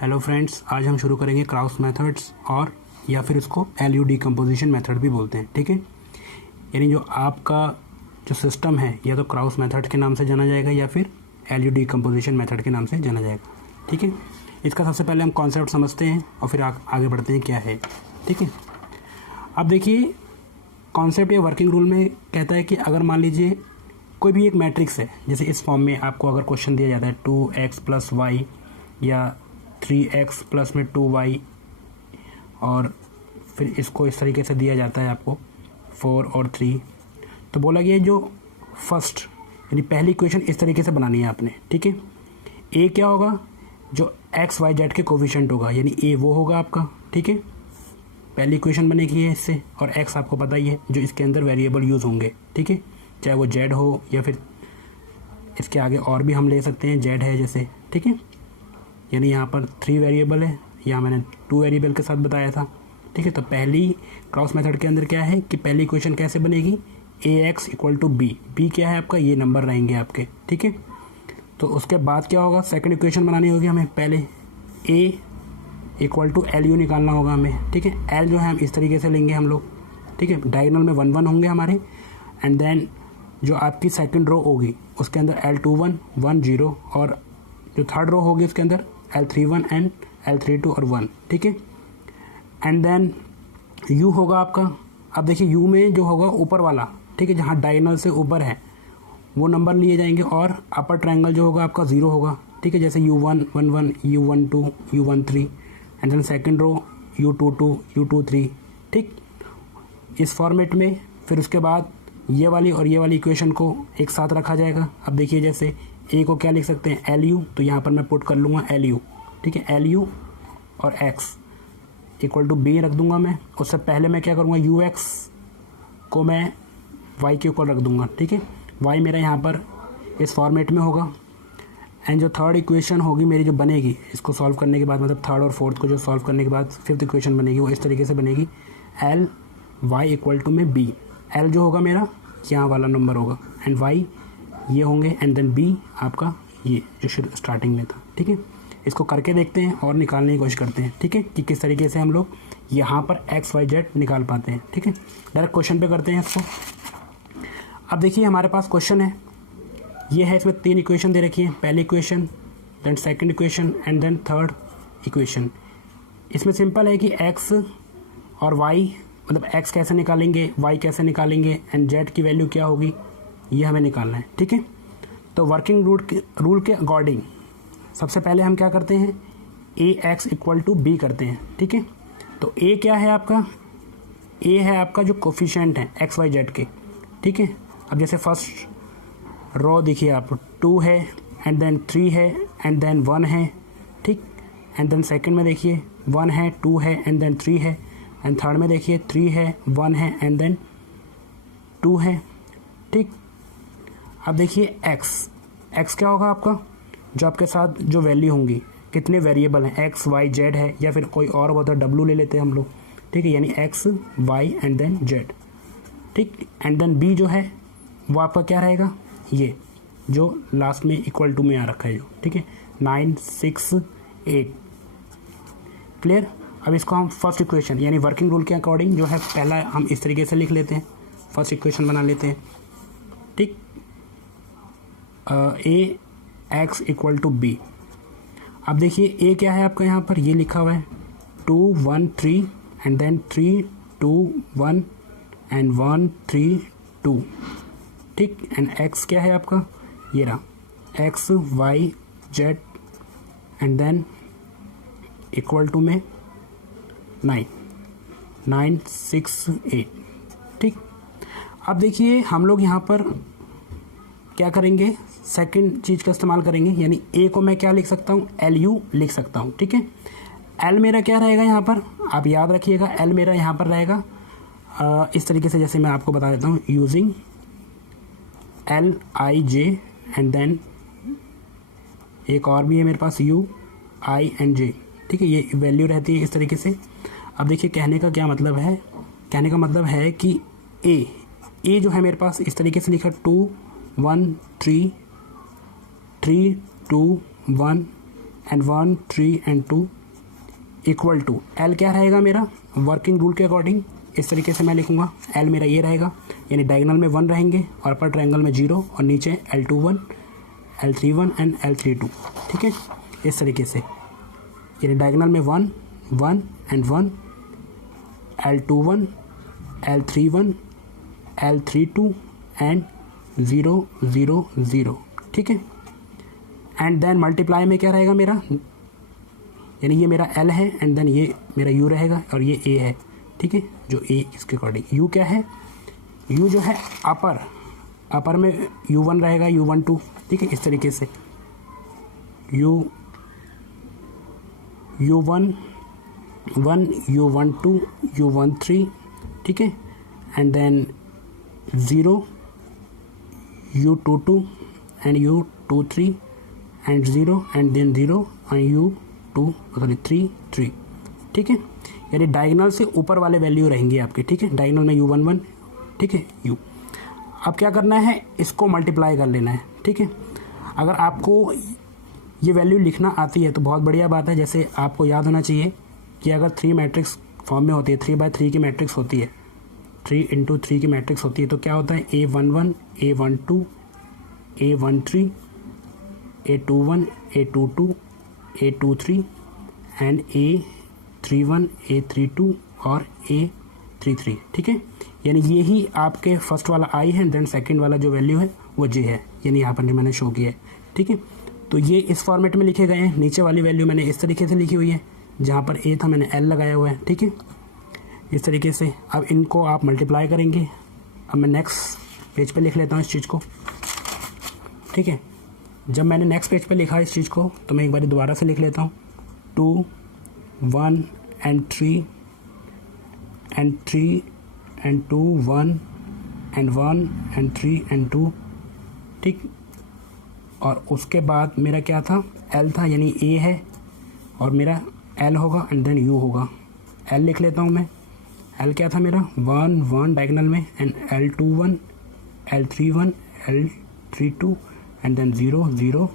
Hello friends, आज हम शुरू करेंगे क्राउस मेथड्स और या फिर उसको एलयू डिकम्पोजिशन मेथड भी बोलते हैं। ठीक है, यानी जो आपका जो सिस्टम है या तो क्राउस मेथड के नाम से जाना जाएगा या फिर एलयू डिकम्पोजिशन मेथड के नाम से जाना जाएगा। ठीक है, इसका सबसे पहले हम कॉन्सेप्ट समझते हैं और फिर आगे बढ़ते हैं क्या है। ठीक है, अब देखिए कॉन्सेप्ट या वर्किंग रूल में कहता है कि अगर मान लीजिए कोई भी एक मैट्रिक्स है, जैसे इस फॉर्म में आपको अगर क्वेश्चन दिया जाता है 2x + y या 3x प्लस में 2y और फिर इसको इस तरीके से दिया जाता है आपको 4 और 3, तो बोला गया जो फर्स्ट यानी पहली इक्वेशन इस तरीके से बनानी है आपने। ठीक है, ए क्या होगा, जो x y z के कोफिशिएंट होगा, यानी ए वो होगा आपका। ठीक है, पहली इक्वेशन बनेगी है इससे, और x आपको पता ही है जो इसके अंदर वेरिएबल यूज़ होंगे। ठीक है, चाहे वो z हो या फिर इसके आगे और भी हम ले सकते हैं, z है जैसे। ठीक है, यानी यहाँ पर 3 वेरिएबल है, यहाँ मैंने 2 वेरिएबल के साथ बताया था। ठीक है, तो पहली क्रॉस मेथड के अंदर क्या है कि पहली इक्वेशन कैसे बनेगी, ax = b। b क्या है आपका, ये नंबर रहेंगे आपके। ठीक है, तो उसके बाद क्या होगा, सेकंड इक्वेशन बनानी होगी हमें। पहले a = lu निकालना होगा हमें। ठीक है, l जो है हम इस तरीके से लेंगे हम लोग। ठीक है, डायगोनल में 1 1 होंगे हमारे, एंड देन जो आपकी सेकंड रो होगी उसके अंदर L21 1 0 और जो थर्ड रो होगी उसके अंदर L31 एंड L32 और 1। ठीक है, एंड देन U होगा आपका। अब देखिए U में जो होगा ऊपर वाला, ठीक है, जहाँ डायगोनल से ऊपर है वो नंबर लिए जाएंगे, और अपर ट्रायंगल जो होगा आपका 0 होगा। ठीक है, जैसे U1 1 1 U12 U1 3 and then second row U22 U2 3। ठीक, इस फॉर्मेट में फिर उसके बाद ये वाली और ये वाली इक्वेशन को एक साथ रखा जाएगा। अब देखिए जैसे ए को क्या लिख सकते हैं, LU, तो यहाँ पर मैं पुट कर लूँगा LU। ठीक है, LU और x = b रख दूंगा मैं। उससे पहले मैं क्या करूँगा, UX को मैं y के ऊपर रख दूंगा। ठीक है, y मेरा यहाँ पर इस फॉर्मेट में होगा, एंड जो थर्ड इक्वेशन होगी मेरी जो बनेगी इसको सॉल्व करने के बाद, मतलब थर्ड और फोर्थ को जो सॉल्व करने के बाद फिफ्थ इक्वेशन बनेगी वो इस तरीके से बनेगी, Ly = में b। L जो होगा मेरा यहाँ वाला नंबर होगा, एंड y ये होंगे, एंड देन b आपका ये जो स्टार्टिंग में था। ठीक है, इसको करके देखते हैं और निकालने की कोशिश करते हैं। ठीक है, कि किस तरीके से हम लोग यहाँ पर x y z निकाल पाते हैं। ठीक है, डायरेक्ट क्वेश्चन पे करते हैं इसको। अब देखिए हमारे पास क्वेश्चन है, ये है, इसमें 3 इक्वेशन दे रखी है, पहली equation, then second equation and then third equation. इसमें सिंपल है कि x और y, मतलब x कैसे निकालेंगे, y कैसे निकालेंगे, एंड z की वैल्यू क्या होगी, ये हमें निकालना है। ठीक है, तो वर्किंग रूल के अकॉर्डिंग सबसे पहले हम क्या करते हैं, ax = b करते हैं। ठीक है, तो a क्या है आपका, a है आपका जो कोफिशिएंट है x y z के। ठीक है, अब जैसे फर्स्ट रो देखिए आप 2 है, एंड देन 3 है, एंड देन 1 है। ठीक, एंड देन सेकंड में देखिए 1 है, 2 है, एंड देन 3 है, एंड थर्ड में देखिए 3 है, 1 है, एंड देन 2 है। ठीक, अब देखिए x क्या होगा आपका, जो आपके साथ जो वैल्यू होंगी, कितने वेरिएबल हैं, x y z है, या फिर कोई और होता है w ले लेते हैं हम लोग। ठीक है, यानी x y and then z। ठीक, एंड देन b जो है वो आपका क्या रहेगा, ये जो लास्ट में = में आ रखा है जो। ठीक है, 9 6 8। क्लियर। अब इसको हम फर्स्ट इक्वेशन यानी वर्किंग रूल के अकॉर्डिंग जो है पहला हम इस तरीके से लिख लेते हैं, फर्स्ट इक्वेशन बना लेते हैं। ठीक, ax = b। अब देखिए a क्या है आपका, यहाँ पर ये लिखा हुआ है 2 1 3 एंड देन 3 2 1 एंड 1 3 2। ठीक, एंड x क्या है आपका, ये रहा x y z and then = में 9 9 6 8। ठीक, अब देखिए हम लोग यहाँ पर क्या करेंगे, सेकंड चीज़ का इस्तेमाल करेंगे, यानी a को मैं क्या लिख सकता हूँ, LU लिख सकता हूँ। ठीक है, L मेरा क्या रहेगा यहाँ पर, आप याद रखिएगा, L मेरा यहाँ पर रहेगा इस तरीके से, जैसे मैं आपको बता देता हूँ, यूजिंग LIJ एंड देन एक और भी है मेरे पास UI एंड J। ठीक है, ये वैल्यू रहती है इस तरीके से। अब देखिए कहने का क्या मतलब है, कहने का मतलब है कि a जो है मेरे पास इस तरीके से लिखा 2 1 3 3 2 1 and 1 3 and 2 equal to L क्या रहेगा मेरा वर्किंग रूल के अकॉर्डिंग इस तरीके से मैं लिखूंगा। एल मेरा ये रहेगा, यानी डायगोनल में 1 रहेंगे और अपर ट्रायंगल में 0 और नीचे L21 L31 एंड L32, ठीक है, इस तरीके से, यानी डायगोनल में 1 1 and 1, L21 L31 L32 and 0 0 0, ठीक है। एंड देन मल्टीप्लाई में क्या रहेगा मेरा, यानी ये मेरा L है एंड देन ये मेरा U रहेगा और ये A है, ठीक है, जो A इसके अकॉर्डिंग। U क्या है, U जो है अपर में U1 रहेगा, U12, ठीक है, इस तरीके से U1 1 U12 U13, ठीक है, and then 0 U22 and U23 and 0 and then 0 and U2 3 3, ठीक है, यानी डायगोनल से ऊपर वाले वैल्यू रहेंगे आपके, ठीक है, डायगोनल में U11, ठीक है, U। अब क्या करना है, इसको मल्टीप्लाई कर लेना है, ठीक है। अगर आपको ये वैल्यू लिखना आती है तो बहुत बढ़िया बात है। जैसे आपको याद होना चाहिए कि अगर 3 मैट्रिक्स फॉर्म में होती है, 3/3 की मैट्रिक्स होती है, 3 × 3 की मैट्रिक्स होती है, तो क्या होता है A11 A12 A13 A21 A22 A23 and A31 A32 और A33, ठीक है, यानी ये ही आपके फर्स्ट वाला I है, देन सेकंड वाला जो वैल्यू है वो J है, यानी यहाँ पर जो मैंने शो किया है, ठीक है। तो ये इस फॉर्मेट में लिखे गए हैं। नीचे वाली वैल्यू मैंने इस तरीके से लिखी हुई है, जहाँ पर A था मैंने L लगाया हुआ है, ठीक है, इस तरीके से। अब इनको आप मल्टीप्लाई करेंगे। अब मैं नेक्स्ट पेज पे लिख लेता हूँ इस चीज़ को, ठीक है। जब मैंने नेक्स्ट पेज पे लिखा इस चीज़ को तो मैं एक बार दोबारा से लिख लेता हूँ, 2 1 and 3 and 3 and 2 1 and 1 and 3 and 2, ठीक। और उसके बाद मेरा क्या था, L था, यानी A है और मेरा L होगा एंड देन U होगा। L लिख लेता हूँ मैं, L क्या था मेरा 1 1 डायगोनल में and L21 L31 L32 and then 0 0,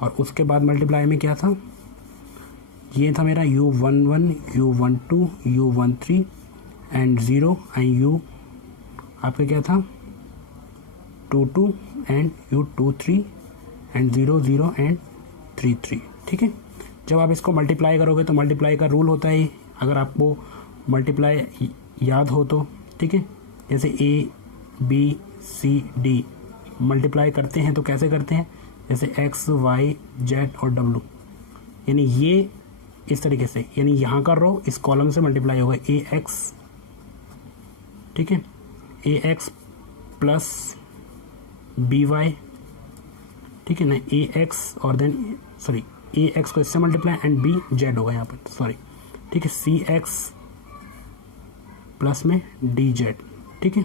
और उसके बाद मल्टीप्लाई में क्या था, ये था मेरा U11 U12 U13 and 0 and U आपका क्या था 22 एंड U23 एंड 0 0 एंड 3 3, ठीक है। जब आप इसको मल्टीप्लाई करोगे तो मल्टीप्लाई का रूल होता है, अगर आपको मल्टीप्लाई याद हो तो, ठीक है, जैसे A B C D multiply करते हैं तो कैसे करते हैं, जैसे X Y Z और W, यानी ये इस तरीके से, यानी यहाँ का रो इस कॉलम से मल्टीप्लाई होगा AX, ठीक है, AX प्लस BY, ठीक है ना, AX और देन सॉरी AX को इससे मल्टीप्लाई एंड B Z होगा यहाँ पर, सॉरी, ठीक है, CX प्लस में DZ, ठीक है,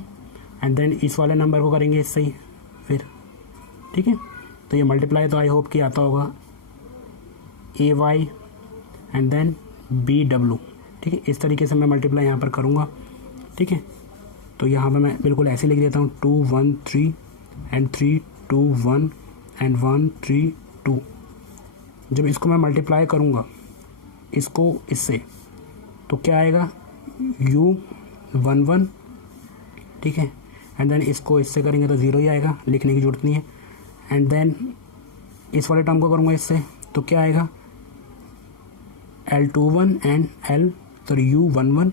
एंड देन इस वाले नंबर को करेंगे इससे ही फिर, ठीक है। तो ये मल्टीप्लाई तो आई होप कि आता होगा, AY एंड देन BW, ठीक है, इस तरीके से मैं मल्टीप्लाई यहाँ पर करूँगा, ठीक है। तो यहाँ पर मैं बिल्कुल ऐसे लिख देता हूँ 2 1 3 एंड 3 2 1 एंड 1 3 2। जब इसको मैं मल्टीप्लाई करूँगा इसको इससे, तो क्या आएगा U11, ठीक है, एंड देन इसको इससे करेंगे तो 0 ही आएगा, लिखने की जरूरत नहीं है। एंड देन इस वाले टर्म को करूँगा इससे तो क्या आएगा L21 एंड U11,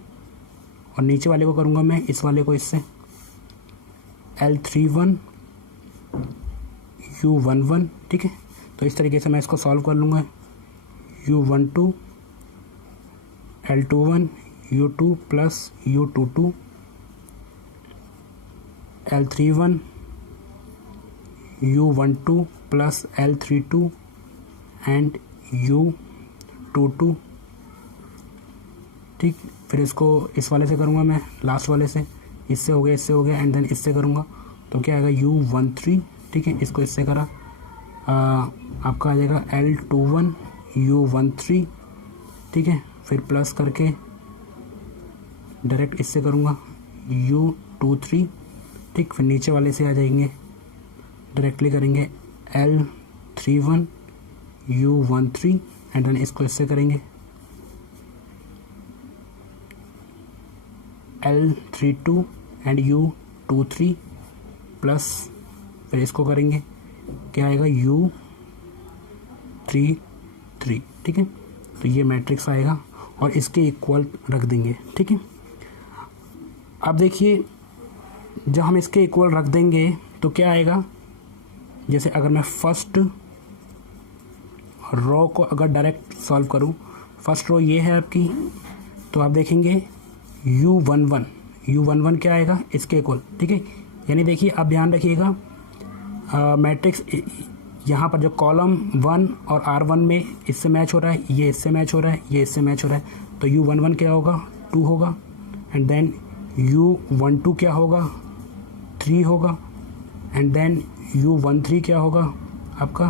और नीचे वाले को करूँगा मैं इस वाले को इससे L31 U11, ठीक है। तो इस तरीके से मैं इसको सॉल्व कर लूँगा, U12 L21 U2 plus U22 L31 U12 plus L32 and U22, ठीक। फिर इसको इस वाले से करूँगा मैं, लास्ट वाले से, इससे हो गया इससे हो गया एंड देन इससे करूँगा तो क्या आएगा U13, ठीक है, इसको इससे करा आपका आ जाएगा L21 U13, ठीक है, फिर प्लस करके डायरेक्ट इससे करूँगा U23, ठीक। फिर नीचे वाले से आ जाएंगे, डायरेक्टली करेंगे L31 U13 एंड देन इसको इससे करेंगे L32 एंड U23 प्लस फिर इसको करेंगे क्या आएगा U33, ठीक है। तो ये मैट्रिक्स आएगा और इसके इक्वल रख देंगे, ठीक है। अब देखिए जब हम इसके इक्वल रख देंगे तो क्या आएगा, जैसे अगर मैं फर्स्ट रो को अगर डायरेक्ट सॉल्व करूं, फर्स्ट रो ये है आपकी, तो आप देखेंगे U11 क्या आएगा इसके इक्वल, ठीक है। यानी देखिए आप ध्यान रखिएगा मैट्रिक्स यहाँ पर जो कॉलम 1 और R1 में इससे मैच हो रहा है, ये इससे मैच हो रहा है, ये इससे मैच हो रहा है, तो U11 क्या होगा 2 होगा एंड देन U12 क्या होगा 3 होगा एंड देन U13 क्या होगा आपका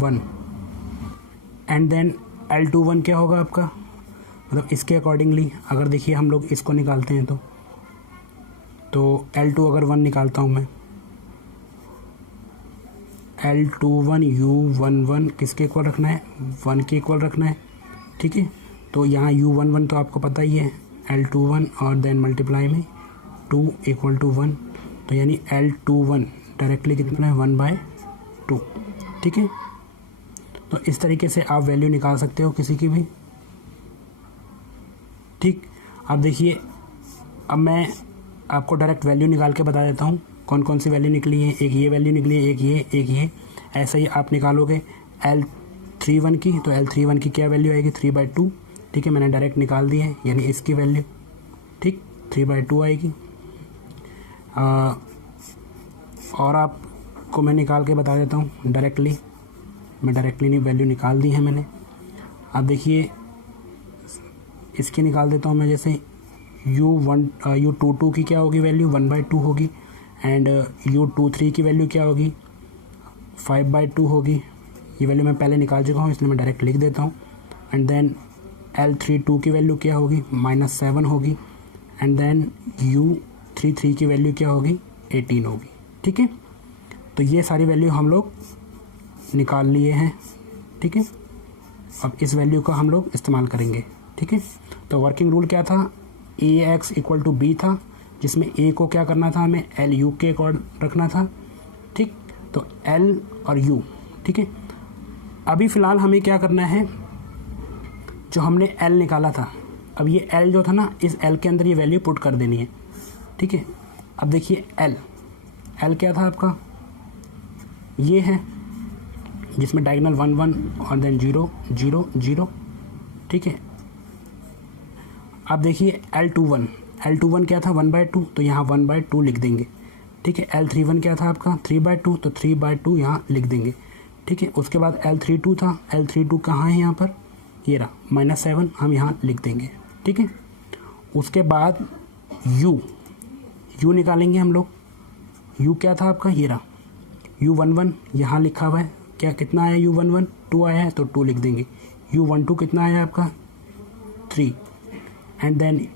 1 एंड देन L21 क्या होगा आपका, मतलब इसके अकॉर्डिंगली अगर देखिए हम लोग इसको निकालते हैं तो L2 अगर 1 निकालता हूँ मैं, L21 U11 किसके इक्वल रखना है 1 के इक्वल रखना है, ठीक है। तो यहाँ U11 तो आपको पता ही है L21 और देन मल्टीप्लाई में 2 इक्वल टू 1, तो यानी L21 डायरेक्टली कितना है 1/2, ठीक है। तो इस तरीके से आप वैल्यू निकाल सकते हो किसी की भी, ठीक। अब देखिए अब मैं आपको डायरेक्ट वैल्यू निकाल के बता देता हूँ कौन कौन सी वैल्यू निकली है। एक ये वैल्यू निकली है, एक ये ऐसे ही आप निकालोगे L31 की, तो L31 की क्या वैल्यू आएगी 3/2, ठीक है। मैंने डायरेक्ट निकाल दी है, यानी इसकी वैल्यू ठीक 3/2 आएगी। और आपको मैं निकाल के बता देता हूँ डायरेक्टली, मैं डायरेक्टली नहीं वैल्यू निकाल दी है मैंने। अब देखिए इसकी निकाल देता हूँ मैं, जैसे U22 की क्या होगी वैल्यू 1/2 होगी एंड U23 की वैल्यू क्या होगी 5/2 होगी। ये वैल्यू मैं पहले निकाल चुका हूँ इसलिए मैं डायरेक्ट लिख देता हूँ। एंड देन L32 की वैल्यू क्या होगी -7 होगी एंड देन U33 की वैल्यू क्या होगी 18 होगी, ठीक है। तो ये सारी वैल्यू हम लोग निकाल लिए हैं, ठीक है। अब इस वैल्यू का हम लोग इस्तेमाल करेंगे, ठीक है। तो वर्किंग रूल क्या था, AX इक्वल टू B था, जिसमें A को क्या करना था हमें LU के अकॉर्ड रखना था, ठीक। तो L और U, ठीक है। अभी फ़िलहाल हमें क्या करना है, जो हमने L निकाला था, अब ये L जो था ना, इस L के अंदर ये वैल्यू पुट कर देनी है, ठीक है। अब देखिए L क्या था आपका, ये है जिसमें डायगोनल 1 1 और देन 0 0 0, ठीक है। अब देखिए L21 क्या था 1/2, तो यहाँ 1/2 लिख देंगे, ठीक है। L31 क्या था आपका 3/2, तो 3/2 यहाँ लिख देंगे, ठीक है। उसके बाद L32 था, L32 कहाँ है यहाँ पर, ये रहा -7, हम यहाँ लिख देंगे, ठीक है। उसके बाद U निकालेंगे हम लोग, U क्या था आपका, ये रहा U11 यहाँ लिखा हुआ है, क्या कितना आया U11 2 आया है, तो 2 लिख देंगे। U12 कितना आया आपका 3 एंड देन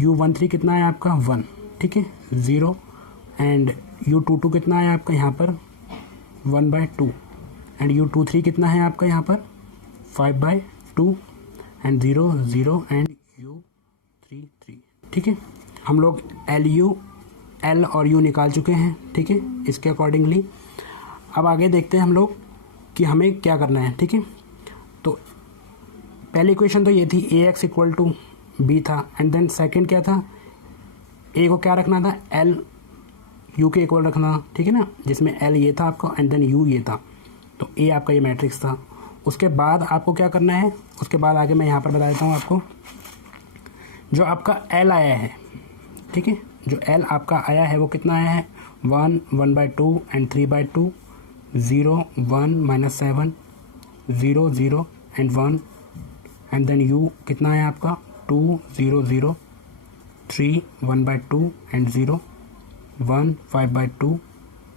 U13 कितना आया आपका 1, ठीक है 0 एंड U22 कितना आया आपका यहाँ पर 1/2 एंड U23 कितना है आपका यहाँ पर 5/2 एंड 0 0 एंड U33, ठीक है। हम लोग L और U निकाल चुके हैं, ठीक है, इसके अकॉर्डिंगली। अब आगे देखते हैं हम लोग कि हमें क्या करना है, ठीक है। तो पहली इक्वेशन तो ये थी AX इक्वल टू B था एंड देन सेकंड क्या था, A को क्या रखना था L U के इक्वल रखना, ठीक है ना, जिसमें L ये था आपका एंड देन U ये था, तो A आपका ये मैट्रिक्स था। उसके बाद आपको क्या करना है, उसके बाद आगे मैं यहाँ पर बता देता हूँ आपको, जो आपका L आया है, ठीक है, जो L आपका आया है वो कितना आया है 1 1/2 and 3/2 0 1 -7 0 0 and 1 and then U कितना है आपका 2 0 0 3 1/2 एंड 0 1 5/2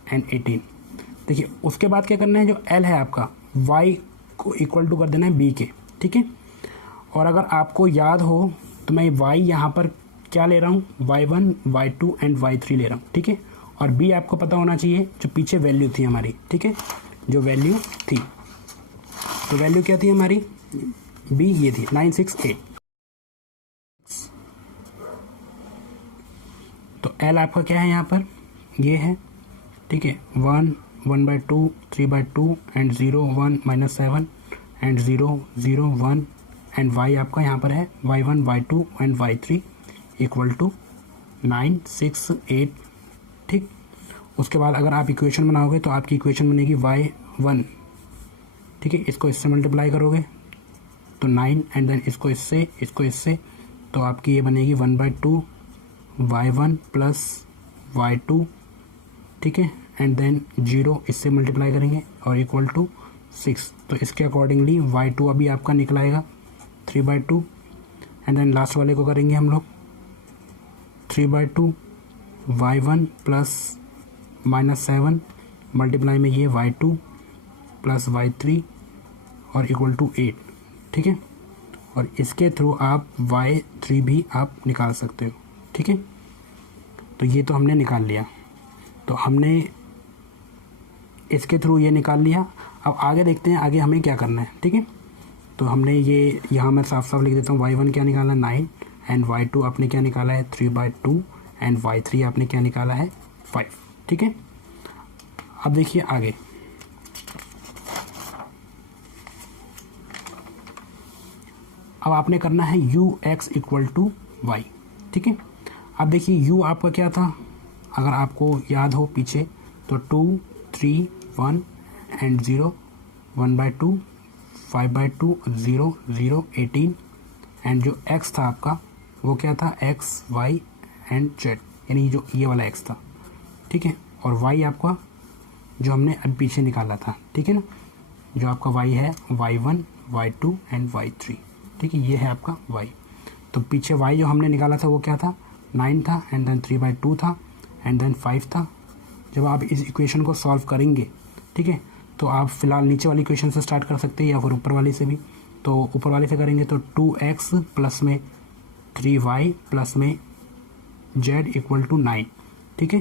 एंड 18। देखिए उसके बाद क्या करना है, जो L है आपका Y को इक्वल टू कर देना है B के, ठीक है। और अगर आपको याद हो तो मैं Y यहाँ पर क्या ले रहा हूँ Y1 Y2 एंड Y3 ले रहा हूँ, ठीक है। और बी आपको पता होना चाहिए जो पीछे वैल्यू थी हमारी, ठीक है, जो वैल्यू थी, तो वैल्यू क्या थी हमारी, बी ये थी 968। तो एल आपका क्या है यहाँ पर, ये है, ठीक है, 1 1/2 3/2 एंड 0 1 -7 एंड 0 0 1 एंड y आपका यहाँ पर है y1 y2 and y3 equal to 9 6 8, ठीक। उसके बाद अगर आप इक्वेशन बनाओगे तो आपकी इक्वेशन बनेगी y1, ठीक है, इसको इससे मल्टीप्लाई करोगे तो 9 एंड देन इसको इससे तो आपकी ये बनेगी 1/2 y1 प्लस y2, ठीक है, एंड देन 0 इससे मल्टीप्लाई करेंगे और इक्वल टू 6। तो इसके अकॉर्डिंगली y2 अभी आपका निकलाएगा 3/2 एंड देन लास्ट वाले को करेंगे हम लोग 3/2 y1 प्लस -7 मल्टीप्लाई में ये y2 प्लस y3 और इक्वल टू 8, ठीक है, और इसके थ्रू आप y3 भी आप निकाल सकते हो, ठीक है। तो ये तो हमने निकाल लिया, तो हमने इसके थ्रू ये निकाल लिया। अब आगे देखते हैं आगे हमें क्या करना है, ठीक है। तो हमने ये यहाँ मैं साफ साफ लिख देता हूँ, y1 क्या निकाला 9 एंड y2 आपने क्या निकाला है 3/2 एंड y3 आपने क्या निकाला है 5, ठीक है। अब देखिए आगे, अब आपने करना है ux इक्वल टू y, ठीक है। अब देखिए u आपका क्या था, अगर आपको याद हो पीछे, तो 2 3 1 एंड 0 1/2 5/2 0 0 18 एंड जो x था आपका वो क्या था x y एंड z, यानी जो ये वाला x था, ठीक है, और y आपका जो हमने अब पीछे निकाला था, ठीक है ना, जो आपका y है y1 y2 एंड y3, ठीक है, ये है आपका y। तो पीछे y जो हमने निकाला था वो क्या था 9 था एंड देन 3/2 था एंड देन 5 था। जब आप इस इक्वेशन को सॉल्व करेंगे, ठीक है, तो आप फिलहाल नीचे वाली इक्वेशन से स्टार्ट कर सकते हैं या फिर ऊपर वाली से भी। तो ऊपर वाले से करेंगे तो 2x प्लस में 3y प्लस में z इक्वल टू 9, ठीक है।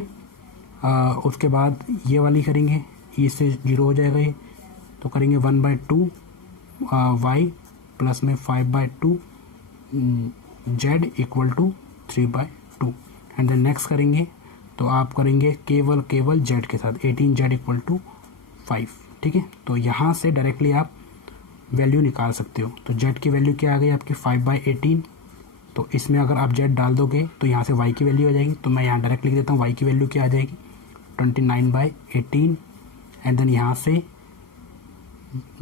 उसके बाद ये वाली करेंगे, इससे 0 हो जाएगा ये, तो करेंगे 1/2 y प्लस में 5/2 z equal to 3/2 and then next करेंगे तो आप करेंगे केवल z के साथ 18z इक्वल टू 5, ठीक है। तो यहाँ से डायरेक्टली आप वैल्यू निकाल सकते हो। तो z की वैल्यू क्या आ गई आपकी 5/18, तो इसमें अगर आप z डाल दोगे तो यहाँ से y की वैल्यू आ जाएगी। तो मैं यहाँ डायरेक्ट लिख देता हूँ y की वैल्यू क्या आ जाएगी 29/18 एंड देन यहाँ से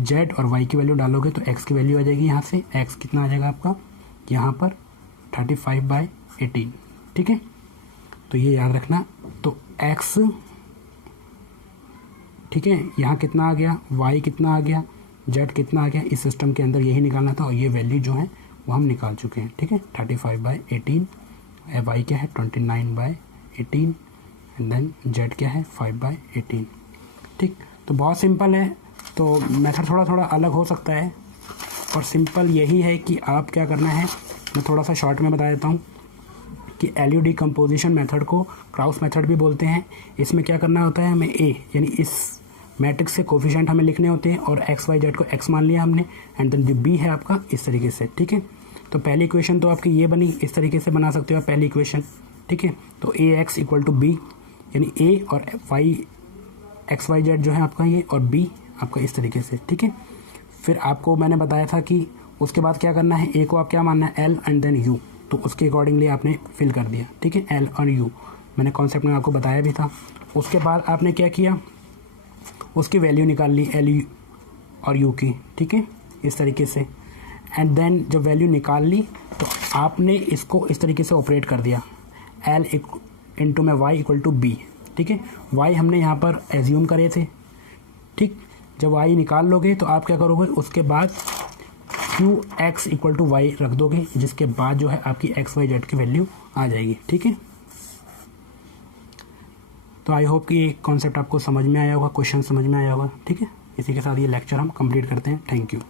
z और y की वैल्यू डालोगे तो x की वैल्यू आ जाएगी, यहाँ से x कितना आ जाएगा आपका यहाँ पर 35/18, ठीक है। तो ये याद रखना। तो x, ठीक है, यहाँ कितना आ गया, y कितना आ गया, z कितना आ गया, इस सिस्टम के अंदर यही निकालना था और ये वैल्यू जो है वो हम निकाल चुके हैं, ठीक है। 35/18, y क्या है 29/18 एंड देन z क्या है 5/18, ठीक। तो बहुत सिंपल है। तो मेथड थोड़ा अलग हो सकता है और सिंपल यही है कि आप क्या करना है, मैं थोड़ा सा शॉर्ट में बता देता हूँ कि एलयू डिकम्पोजिशन मेथड को क्राउस मेथड भी बोलते हैं। इसमें क्या करना होता है, हमें ए यानी इस मैट्रिक्स से कोफिशिएंट हमें लिखने होते हैं और एक्स वाई जेड को एक्स मान लिया हमने एंड देन जो बी है आपका इस तरीके से, ठीक है। तो पहली इक्वेशन तो आपकी ये बनी, इस तरीके से बना सकते हो आप पहली इक्वेशन, ठीक है। तो ए एक्स इक्वल टू बी, यानी ए और वाई एक्स वाई जेड जो है आपका ये, और बी आपका इस तरीके से, ठीक है। फिर आपको मैंने बताया था कि उसके बाद क्या करना है, ए को आप क्या मानना है एल एंड देन यू, तो उसके अकॉर्डिंगली आपने फिल कर दिया, ठीक है, एल और यू मैंने कॉन्सेप्ट में आपको बताया भी था। उसके बाद आपने क्या किया, उसकी वैल्यू निकाल ली एल और यू की, ठीक है, इस तरीके से। एंड देन जब वैल्यू निकाल ली तो आपने इसको इस तरीके से ऑपरेट कर दिया, एल इंटू में वाई इक्वल टू बी, ठीक है। वाई हमने यहाँ पर एज्यूम करे थे, ठीक। जब वाई निकाल लोगे तो आप क्या करोगे, उसके बाद Q X equal to Y रख दोगे, जिसके बाद जो है आपकी एक्स वाई जेड की वैल्यू आ जाएगी, ठीक है। तो आई होप कि ये कॉन्सेप्ट आपको समझ में आया होगा, क्वेश्चन समझ में आया होगा, ठीक है। इसी के साथ ये लेक्चर हम कंप्लीट करते हैं। Thank you.